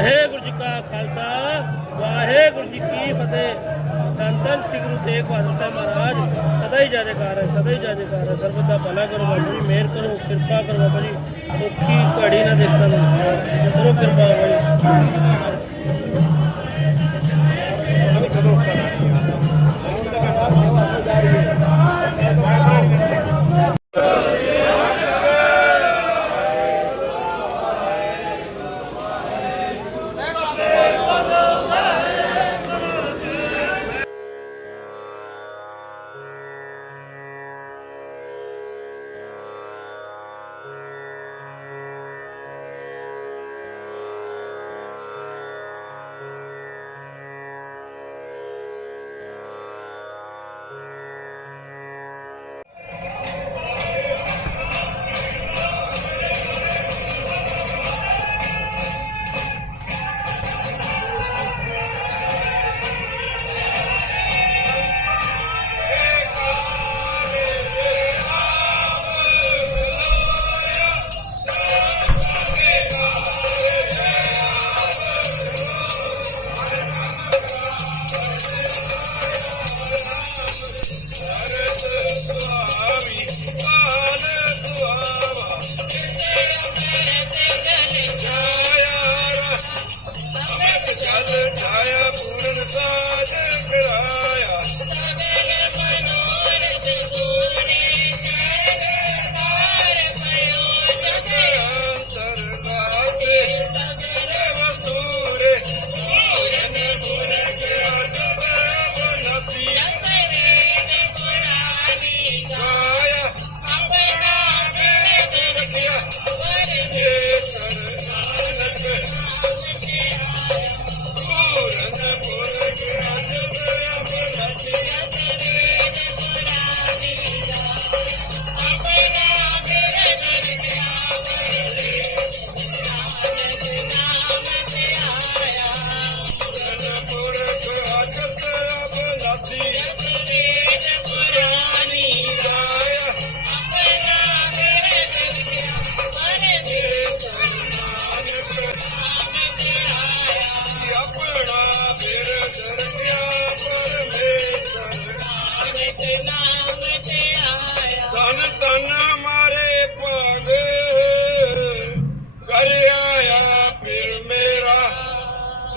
ਵਾਹਿਗੁਰੂ ਜੀ ਕਾ ਖਾਲਸਾ, ਵਾਹਿਗੁਰੂ ਜੀ ਕੀ ਫਤਿਹ। ਧੰਨ ਸ੍ਰੀ ਗੁਰੂ ਤੇਗ ਬਹਾਦਰ ਸਾਹਿਬ ਮਹਾਰਾਜ, ਸਦਾ ਹੀ ਜਾਜੇਕਾਰ ਹੈ, ਸਦਾ ਹੀ ਜਾਜੇਕਾਰ ਹੈ। ਸਰਬਤ ਦਾ ਭਲਾ ਕਰੋ ਬਾਬਾ ਜੀ, ਮਿਹਰ ਕਰੋ, ਕਿਰਪਾ ਕਰੋ ਬਾਬਾ ਜੀ। ਔਖੀ ਘੜੀ ਨਾ ਦੇਖਣ ਕਰੋ ਕਿਰਪਾ ਬਾਬਾ ਜੀ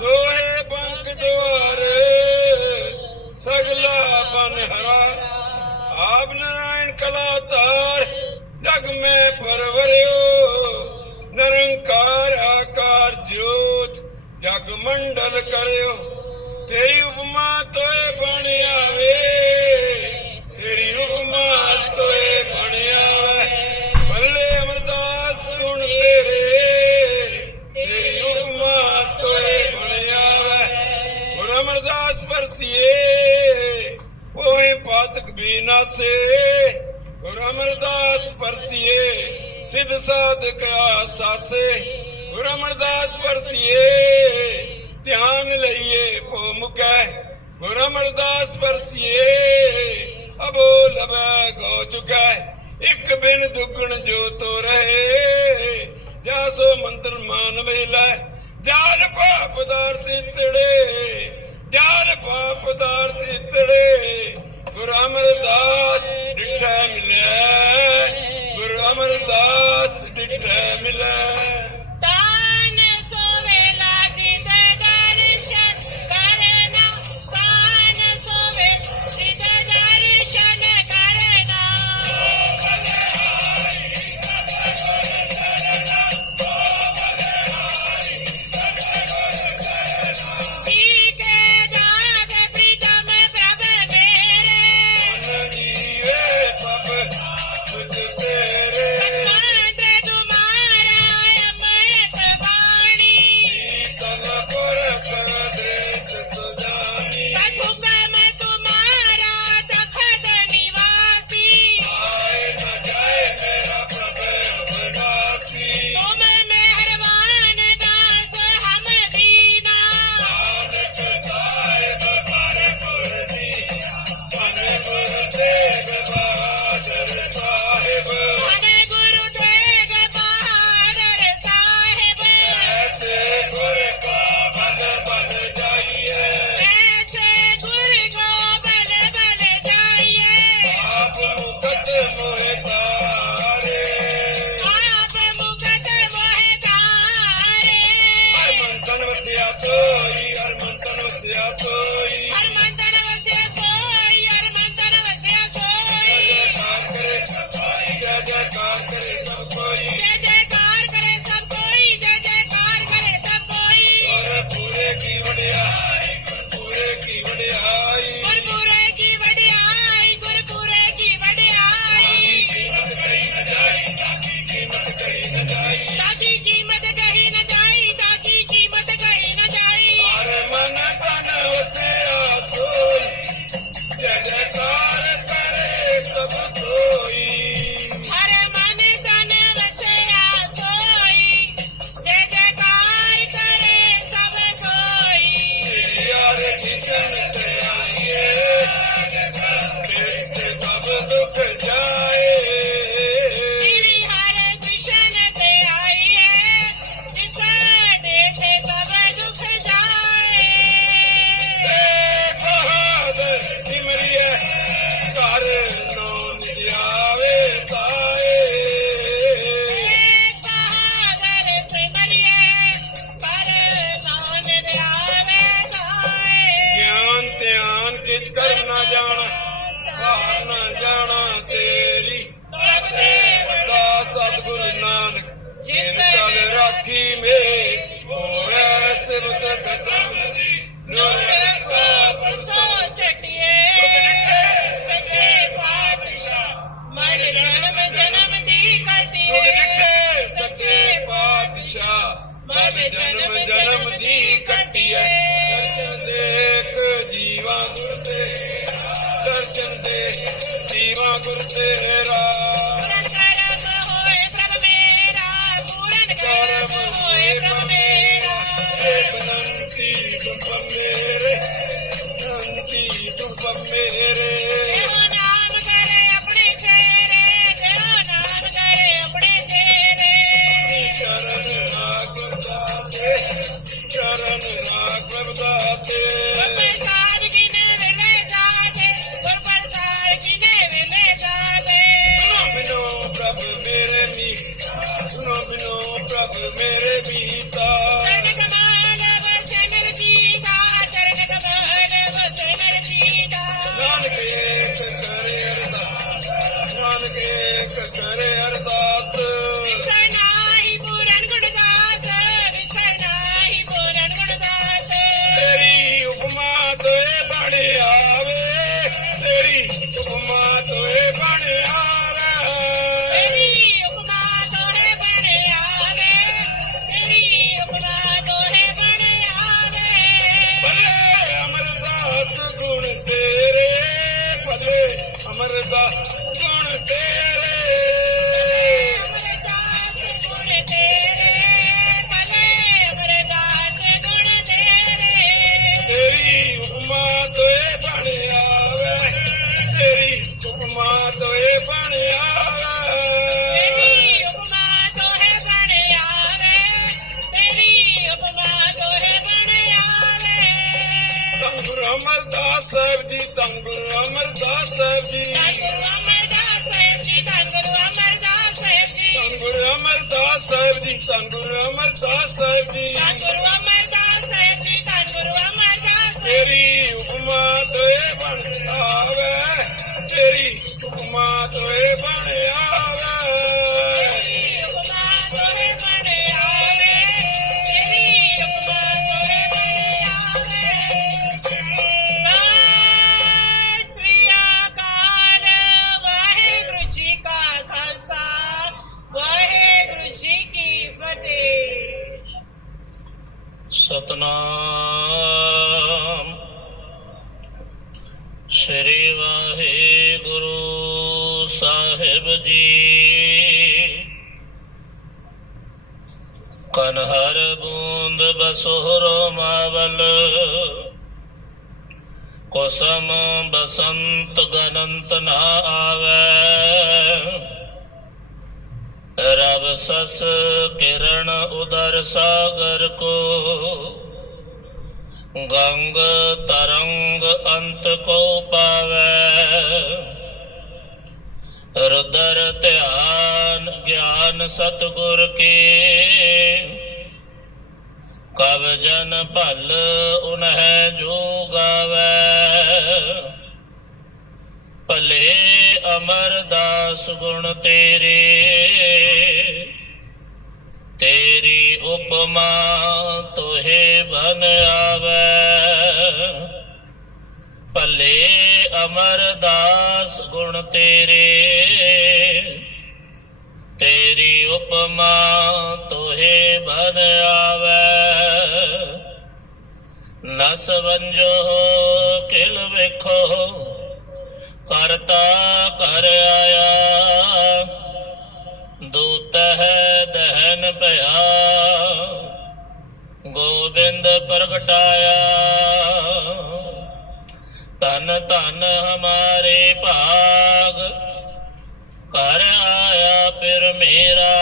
ਸੋਹੇ ਬੰਕ ਦੁਆਰੇ, ਸਗਲਾ ਬਨ ਹਰਾ। ਆਪ ਨਾਰਾਇਣ ਕਲਾ ਤਾਰ ਜਗ ਮੈਂ ਪਰਵਰਿਓ। ਨਿਰੰਕਾਰ ਆਕਾਰ ਜੋਤ, ਜਗ ਮੰਡਲ ਕਰਿਓ। ਤੇਰੀ ਉਪਮਾ ਤੋਏ ਬਣ ਆਵੇ, ਤੇਰੀ ਉਪਮਾ ਤੋਏ ਬਣ ਆਵੇ। ਪਦਾਰਥ ਤੜੇ ਗੁਰੂ ਅਮਰਦਾਸ ਡਿਠੈ ਮਿਲੇ ਗੁਰੂ ਅਮਰਦਾਸ ਡਿਠੈ ਮਿਲੈ ਭਲੇ ਅਮਰਦਾਸ ਗੁਣ ਤੇਰੇ? ਤੇਰੇ ਉਪਮਾ ਤੋਏ ਬਣ ਆਵੇ। ਤੇਰੀ ਉਪਮਾ ਤੋਏ ਬਣ ਆਵੇ। ਗੁਰੂ ਅਮਰਦਾਸ ਸਾਹਿਬ ਜੀ ਗੁਰੂ ਅਮਰਦਾਸ ਸਾਹਿਬ ਜੀ ਧੰਨ ਗੁਰੂ ਅਮਰਦਾਸ ਸਾਹਿਬ ਜੀ ਧੰਨ ਗੁਰੂ ਅਮਰਦਾਸ ਸਾਹਿਬ ਜੀ ਸਾਹਿਬ ਜੀ। ਕਨਹਰ ਬੂੰਦ ਬਸੋਹਰੋ ਮਾਵਲ। ਕੋਸਮ ਬਸੰਤ ਗਨੰਤ ਨਾ ਆਵੇ। ਰਬ ਸਸ ਕਿਰਨ ਉਦਰ ਸਾਗਰ ਕੋ। ਗੰਗ ਤਰੰਗ ਅੰਤ ਕੋ ਪਾਵੇ। ਰੁਦਰ ਧਿਆਨ ਗਿਆਨ ਸਤਗੁਰ ਕੇ। ਕਬ ਜਨ ਭਲ ਉਨਹਿ ਜੋ ਗਾਵੇ। ਭਲੇ ਅਮਰਦਾਸ ਗੁਣ ਤੇਰੇ। ਤੇਰੀ ਉਪਮਾ ਤੋਹੇ ਬਨ ਆਵੇ। ਭਲੇ ਅਮਰਦਾਸ ਗੁਣ ਤੇਰੇ। ਤੇਰੀ ਉਪਮਾ ਤੋਹੇ ਬਨ ਆਵੇ। ਨਸ ਵੰਜੋ ਕਿਲ ਵੇਖੋ, ਕਰਤਾ ਕਰ ਆਇਆ। ਦੂਤ ਹੈ ਦਹਨ ਭਇਆ, ਗੋਬਿੰਦ ਪ੍ਰਗਟਾਇਆ। ਤਨ ਤਨ ਹਮਾਰੇ ਭਾਗ। ਕਰ ਆਇਆ ਫਿਰ ਮੇਰਾ,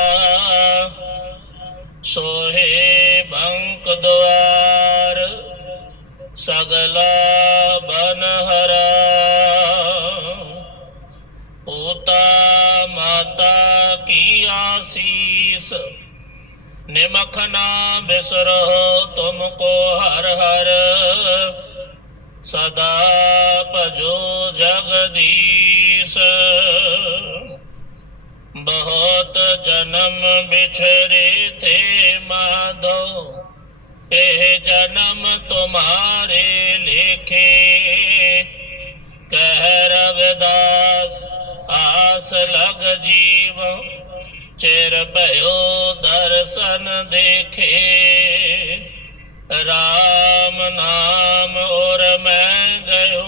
ਸੋਹੇ ਬੰਕ ਦੁਆਰ। ਸਗਲਾ ਬਨ ਹਰਾ, ਪੋਤਾ ਮਾਤਾ ਕੀ ਆਸੀਸ। ਨਿਮਖ ਨਾ ਬਿਸਰੋ ਤੁਮ ਕੋ ਹਰ ਹਰ। ਸਦਾ ਭਜੋ ਜਗਦੀਸ਼। ਬਹੁਤ ਜਨਮ ਵਿਛੜੇ ਥੇ ਮਾਧੋ, ਇਹ ਜਨਮ ਤੁਮਾਰੇ ਲਿਖੇ। ਕਹਿ ਰਵਿਦਾਸ, ਆਸ ਲਗ ਜੀਵ, ਚਿਰ ਭਇਓ ਦਰਸ਼ਨ ਦੇਖੇ। ਰਾਮ ਨਾਮ ਔਰ ਮੈਂ ਗਇਓ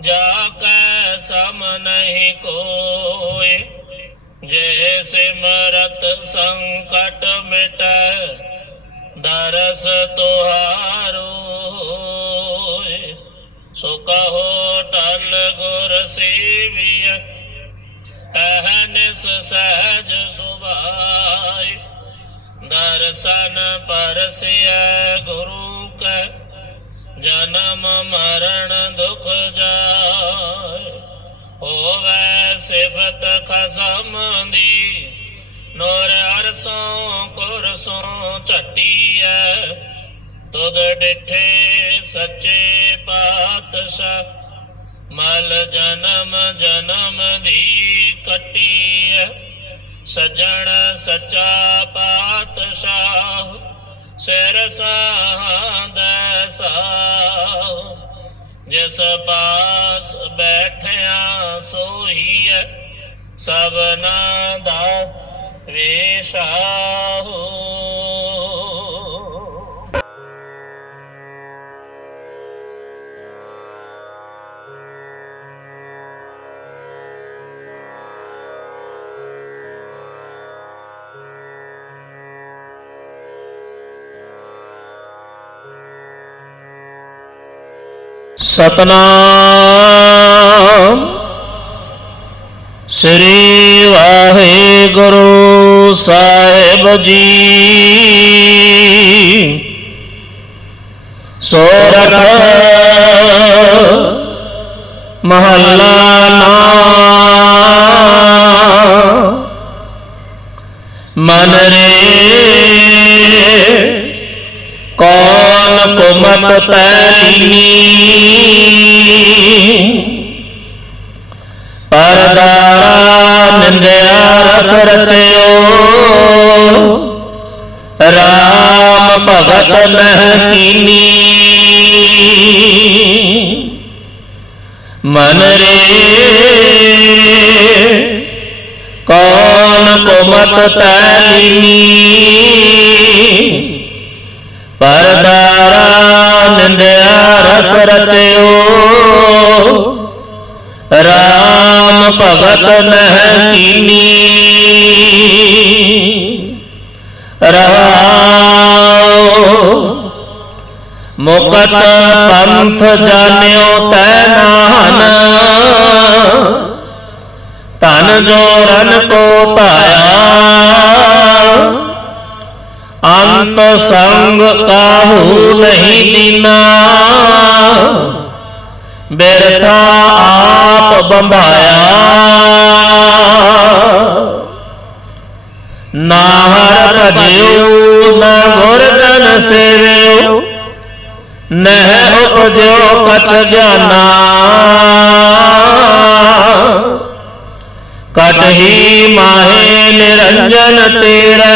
ਜਾ ਕੈ ਸਮ ਨਹੀਂ ਕੋਏ ਜੇ ਸਿਮਰਤ ਸੰਕਟ ਮਿਟੈ ਦਰਸ ਤੁਹਾਰੋ ਹੋਏ। ਸੋ ਕਹੋ ਟਲ ਗੁਰ ਸੇਵੀਐ ਅਹਨਿਸ ਸਹਿਜ ਸੁਭਾਈ ਦਰਸ਼ਨ ਪਰਸਿਐ ਗੁਰੂ ਕੈ, ਜਨਮ ਮਰਨ ਦੁਖ ਜਾਏ। ਹੋਵੇ ਸਿਫਤ ਖਸਮ ਦੀ, ਨੋਰ ਅਰਸੋਂ ਕੁਰਸੋਂ ਝਟੀਐ। ਤੁਧ ਡਿਠੇ ਸੱਚੇ ਪਾਤਸ਼ਾਹ, ਮਲ ਜਨਮ ਜਨਮ ਦੀ ਕਟੀਐ। ਸਜਣ ਸੱਚਾ ਪਾਤਸ਼ਾਹ ਸਿਰ ਸਾਹਦਾ ਸਾਹ। ਜਿਸ ਪਾਸ ਬੈਠਿਆ ਸੋਹੀਐ ਸਭਨਾ ਦਾ ਵੇਸ਼ਾਹੋ ਸਤਨਾਮ। ਸ੍ਰੀ ਵਾਹਿਗੁਰੂ ਸਾਹਿਬ ਜੀ। ਸੋਰਠ ਮਹੱਲਾ ਨਾਮ। ਮਨ ਰੇ ਕੁਮਤ ਤੈਲੀ ਪਰਦਾਰਾ ਨਿੰਦਿਆ ਰਸ ਰਚਿਓ ਰਾਮ ਭਗਤ ਨਹਿ ਕੀਨੀ ਮਨ ਰੇ ਕੌਣ ਕੁਮਤ ਤੈਨੀ ਪਰਦਾਰਾ ਨਿੰਦਿਆ ਰਸ ਰਚਿਓ। ਰਾਮ ਭਗਤ ਨਹਿ ਕੀਨੀ। ਰਹਾਉ ਮੁਕਤ ਪੰਥ ਜਾਣਿਓ ਤੈ ਨਾਹਨ। ਤਨ ਜੋਰਨ ਕੋ ਪਾਇਆ ਅੰਤ ਸੰਗ ਕਾਹੂ ਨਹੀਂ ਦੀਨਾ ਬਿਰਥਾ ਆਪ ਬੰਧਾਇਆ ਨਾ ਹਰ ਭਜਿਓ ਨਾ ਗੁਰਜਨ ਸੇਵਿਓ। ਨਹਿ ਉਪਜਿਓ ਕਛ ਗਿਆਨਾ ਕਟਹੀ ਮਾਹੇ ਨਿਰੰਜਨ ਤੇਰੇ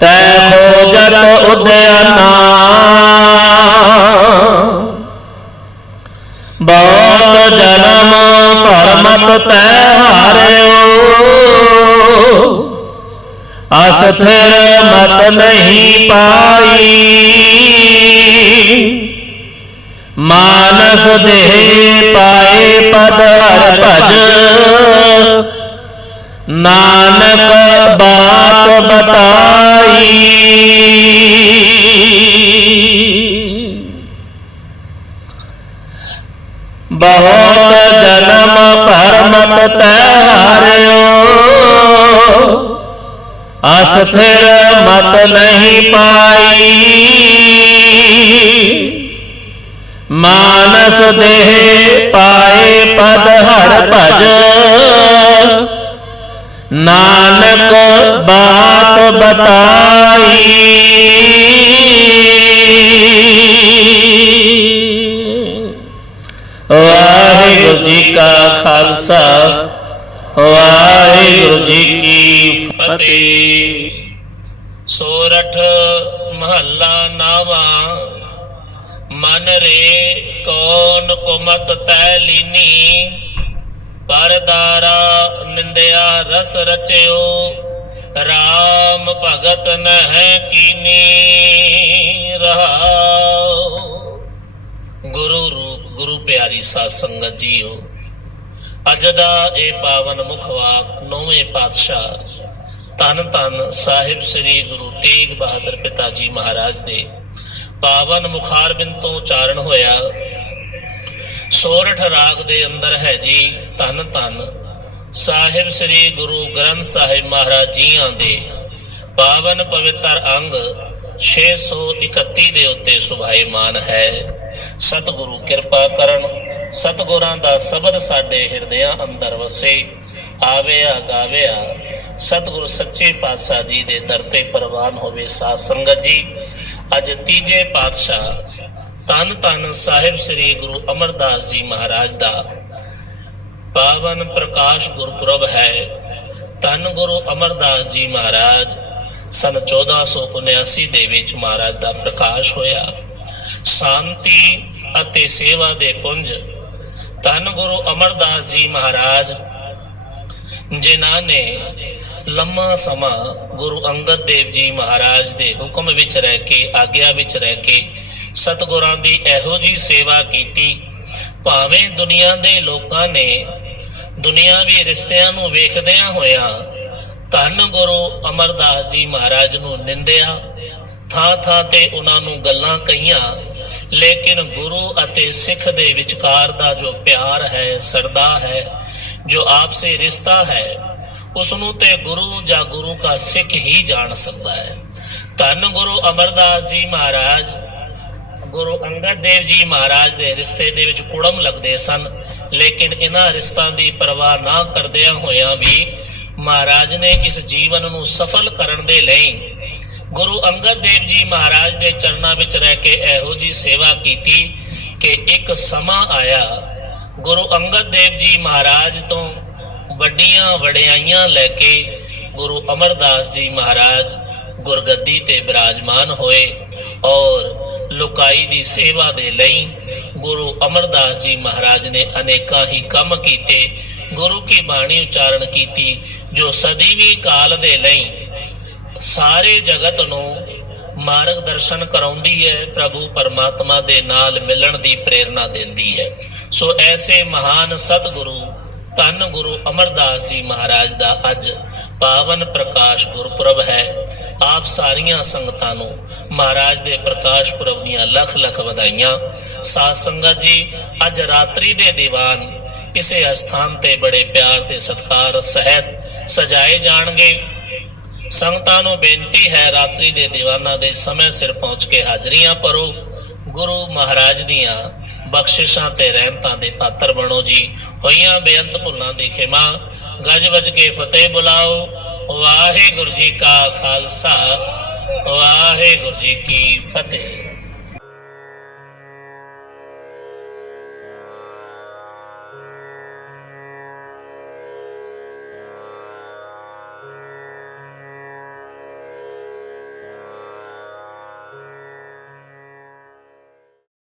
ਤੈ ਖੋਜਤ ਉਦਿਆਨਾ ਬਹੁਤ ਜਨਮ ਭਰਮਤ ਤੈ ਹਾਰਿਓ। ਅਸਥਿਰ ਮਤ ਨਹੀਂ ਪਾਈ। ਮਾਨਸ ਦੇਹ ਪਾਏ ਪਦ ਹਰ ਭਜ। ਨਾਨਕ ਬਾਤ ਬਤਾਈ। ਬਹੁਤ ਜਨਮ ਭਰਮਤ ਤੈ ਹਾਰਿਓ। ਅਸਥਿਰ ਮਤ ਨਹੀਂ ਪਾਈ। ਮਾਨਸ ਦੇਹ ਪਾਏ ਪਦ ਹਰ ਭਜ। ਨਾਨਕ ਬਾਤ ਬਤਾਈ। ਵਾਹਿਗੁਰੂ ਜੀ ਕਾ ਖਾਲਸਾ, ਵਾਹਿਗੁਰੂ ਜੀ ਕੀ ਫਤਿਹ। ਸੋਰਠ ਮਹੱਲਾ ਨਾਵਾ, ਮਨ ਰੇ ਕੌਣ ਕੁਮਤ ਤੈ ਲੀਨੀ। ਪਰਦਾਰਾ ਨਿੰਦਿਆ ਰਸ ਰਚਿਓ RAM ਭਗਤ ਨਹਿ ਕੀਨੀ ਰਹਾਉ ਗੁਰੂ ਰੂਪ, ਗੁਰੂ ਪਿਆਰੀ ਸਾਧ ਸੰਗਤ ਜੀਓ, ਅੱਜ ਦਾ ਇਹ ਪਾਵਨ ਮੁਖ ਵਾਕ ਨੌਵੇਂ ਪਾਤਸ਼ਾਹ ਧੰਨ ਧੰਨ ਸਾਹਿਬ ਸ੍ਰੀ ਗੁਰੂ ਤੇਗ ਬਹਾਦਰ ਪਿਤਾ ਜੀ ਮਹਾਰਾਜ ਦੇ ਪਾਵਨ ਮੁਖਾਰਬਿੰਦ ਤੋਂ ਉਚਾਰਨ ਹੋਇਆ। ਸੋਰਠ ਰਾਗ ਦੇ ਅੰਦਰ ਹੈ ਜੀ ਧੰਨ ਧੰਨ। ਸਾਹਿਬ ਸ੍ਰੀ ਗੁਰੂ ਗ੍ਰੰਥ ਸਾਹਿਬ ਮਹਾਰਾਜ ਜੀਆਂ ਦੇ ਪਾਵਨ ਪਵਿੱਤਰ ਅੰਗ 631 ਦੇ ਉੱਤੇ ਸੁਭਾਈਮਾਨ ਹੈ। ਸਤਿਗੁਰੂ ਕਿਰਪਾ ਕਰਨ, ਸਤਿਗੁਰਾਂ ਦਾ ਸ਼ਬਦ ਸਾਡੇ ਹਿਰਦਿਆਂ ਅੰਦਰ ਵਸੇ, ਆਵਿਆ ਗਾਵਿਆ। ਸਤਿਗੁਰੂ ਸੱਚੇ ਪਾਤਸ਼ਾਹ ਜੀ ਦੇ ਦਰ ਤੇ ਪ੍ਰਵਾਨ ਹੋਵੇ ਸਾਧ ਸੰਗਤ ਜੀ। ਅੱਜ ਤੀਜੇ ਪਾਤਸ਼ਾਹ ਧੰਨ ਧੰਨ ਸਾਹਿਬ ਸ੍ਰੀ ਗੁਰੂ ਅਮਰਦਾਸ ਜੀ ਮਹਾਰਾਜ ਦਾ ਪਾਵਨ ਪ੍ਰਕਾਸ਼ ਗੁਰਪੁਰਬ ਹੈ। ਧੰਨ ਗੁਰੂ ਅਮਰਦਾਸ ਜੀ ਮਹਾਰਾਜ, ਸਨ 1479 ਦੇ ਵਿੱਚ ਮਹਾਰਾਜ ਦਾ ਪ੍ਰਕਾਸ਼ ਹੋਇਆ। ਸ਼ਾਂਤੀ ਅਤੇ ਸੇਵਾ ਦੇ ਪੁੰਜ, ਧੰਨ ਗੁਰੂ ਅਮਰਦਾਸ ਜੀ ਮਹਾਰਾਜ, ਜਿਨ੍ਹਾਂ ਨੇ ਲੰਮਾ ਸਮਾਂ ਗੁਰੂ ਅੰਗਦ ਦੇਵ ਜੀ ਮਹਾਰਾਜ ਦੇ ਹੁਕਮ ਵਿੱਚ ਰਹਿ ਕੇ, ਆਗਿਆ ਵਿੱਚ ਰਹਿ ਕੇ ਸਤਿਗੁਰਾਂ ਦੀ ਇਹੋ ਜੀ ਸੇਵਾ ਕੀਤੀ। ਭਾਵੇਂ ਦੁਨੀਆ ਦੇ ਲੋਕਾਂ ਨੇ ਦੁਨੀਆਵੀ ਰਿਸ਼ਤਿਆਂ ਨੂੰ ਵੇਖਦਿਆਂ ਹੋਇਆਂ, ਧੰਨ ਗੁਰੂ ਅਮਰਦਾਸ ਜੀ ਮਹਾਰਾਜ ਨੂੰ ਨਿੰਦਿਆ। ਥਾਂ ਥਾਂ ਤੇ ਉਹਨਾਂ ਨੂੰ ਗੱਲਾਂ ਕਹੀਆਂ, ਲੇਕਿਨ ਗੁਰੂ ਅਤੇ ਸਿੱਖ ਦੇ ਵਿਚਕਾਰ ਦਾ ਜੋ ਪਿਆਰ ਹੈ, ਸਰਦਾ ਹੈ, ਜੋ ਆਪਸੇ ਰਿਸ਼ਤਾ ਹੈ ਉਸ ਨੂੰ ਤੇ ਗੁਰੂ ਜਾਂ ਗੁਰੂ ਦਾ ਸਿੱਖ ਹੀ ਜਾਣ ਸਕਦਾ ਹੈ। ਧੰਨ ਗੁਰੂ ਅਮਰਦਾਸ ਜੀ ਮਹਾਰਾਜ ਗੁਰੂ ਅੰਗਦ ਦੇਵ ਜੀ ਮਹਾਰਾਜ ਦੇ ਰਿਸ਼ਤੇ ਦੇ ਵਿੱਚ ਕੁੜਮ ਲੱਗਦੇ ਸਨ। ਲੇਕਿਨ ਇਹਨਾਂ ਰਿਸ਼ਤਾਂ ਦੀ ਪਰਵਾਹ ਨਾ ਕਰਦਿਆਂ ਹੋਇਆਂ ਵੀ ਮਹਾਰਾਜ ਨੇ ਇਸ ਜੀਵਨ ਨੂੰ ਸਫਲ ਕਰਨ ਦੇ ਲਈ ਗੁਰੂ ਅੰਗਦ ਦੇਵ ਜੀ ਮਹਾਰਾਜ ਦੇ ਚਰਨਾਂ ਵਿੱਚ ਰਹਿ ਕੇ ਇਹੋ ਜੀ ਸੇਵਾ ਕੀਤੀ ਕਿ ਇੱਕ ਸਮਾਂ ਆਇਆ ਗੁਰੂ ਅੰਗਦ ਦੇਵ ਜੀ ਮਹਾਰਾਜ ਤੋਂ ਵੱਡੀਆਂ ਵਡਿਆਈਆਂ ਲੈ ਕੇ ਗੁਰੂ ਅਮਰਦਾਸ ਜੀ ਮਹਾਰਾਜ ਗੁਰਗੱਦੀ ਤੇ ਬਿਰਾਜਮਾਨ ਹੋਏ ਔਰ ਲੋਕਾਈ ਦੀ ਸੇਵਾ ਦੇ ਲਈ ਗੁਰੂ ਅਮਰਦਾਸ ਜੀ ਮਹਾਰਾਜ ਨੇ ਅਨੇਕਾਂ ਹੀ ਕੰਮ ਕੀਤੇ, ਗੁਰੂ ਕੀ ਬਾਣੀ ਉਚਾਰਨ ਕੀਤੀ, ਜੋ ਸਦੀਵੀ ਕਾਲ ਦੇ ਲਈ ਸਾਰੇ ਜਗਤ ਨੂੰ ਮਾਰਗਦਰਸ਼ਨ ਕਰਾਉਂਦੀ ਹੈ, ਪ੍ਰਭੂ ਪਰਮਾਤਮਾ ਦੇ ਨਾਲ ਮਿਲਣ ਦੀ ਪ੍ਰੇਰਣਾ ਦਿੰਦੀ ਹੈ। ਸੋ ਐਸੇ ਮਹਾਨ ਸਤਿਗੁਰੂ, ਧੰਨ ਗੁਰੂ ਅਮਰਦਾਸ ਜੀ ਮਹਾਰਾਜ ਦਾ ਅੱਜ ਪਾਵਨ ਪ੍ਰਕਾਸ਼ ਗੁਰਪੁਰਬ ਹੈ। ਆਪ ਸਾਰੀਆਂ ਸੰਗਤਾਂ ਨੂੰ ਮਹਾਰਾਜ ਦੇ ਪ੍ਰਕਾਸ਼ ਪੁਰਬ ਦੀਆਂ ਲੱਖ ਲੱਖ ਵਧਾਈਆਂ। ਸਾਧ ਸੰਗਤ ਜੀ, ਅੱਜ ਰਾਤਰੀ ਦੇ ਦੀਵਾਨ ਇਸੇ ਅਸਥਾਨ ਤੇ ਬੜੇ ਪਿਆਰ ਤੇ ਸਤਕਾਰ ਸਹਿਤ ਸਜਾਏ ਜਾਣਗੇ। ਸੰਗਤਾਂ ਨੂੰ ਬੇਨਤੀ ਹੈ, ਰਾਤਰੀ ਦੇ ਦੀਵਾਨਾਂ ਦੇ ਸਮੇਂ ਸਿਰ ਪਹੁੰਚ ਕੇ ਹਾਜ਼ਰੀਆਂ ਭਰੋ। ਗੁਰੂ ਮਹਾਰਾਜ ਦੀਆਂ ਬਖਸ਼ਿਸ਼ਾਂ ਤੇ ਰਹਿਮਤਾਂ ਦੇ ਪਾਤਰ ਬਣੋ ਜੀ। ਹੋਈਆਂ ਬੇਅੰਤ ਭੁੱਲਾਂ ਦੀ ਖਿਮਾ, ਗੱਜ ਵੱਜ ਕੇ ਫਤਿਹ ਬੁਲਾਓ। ਵਾਹਿਗੁਰੂ ਜੀ ਕਾ ਖਾਲਸਾ। ਵਾਹਿਗੁਰੂ ਜੀ ਕੀ ਫਤਿਹ।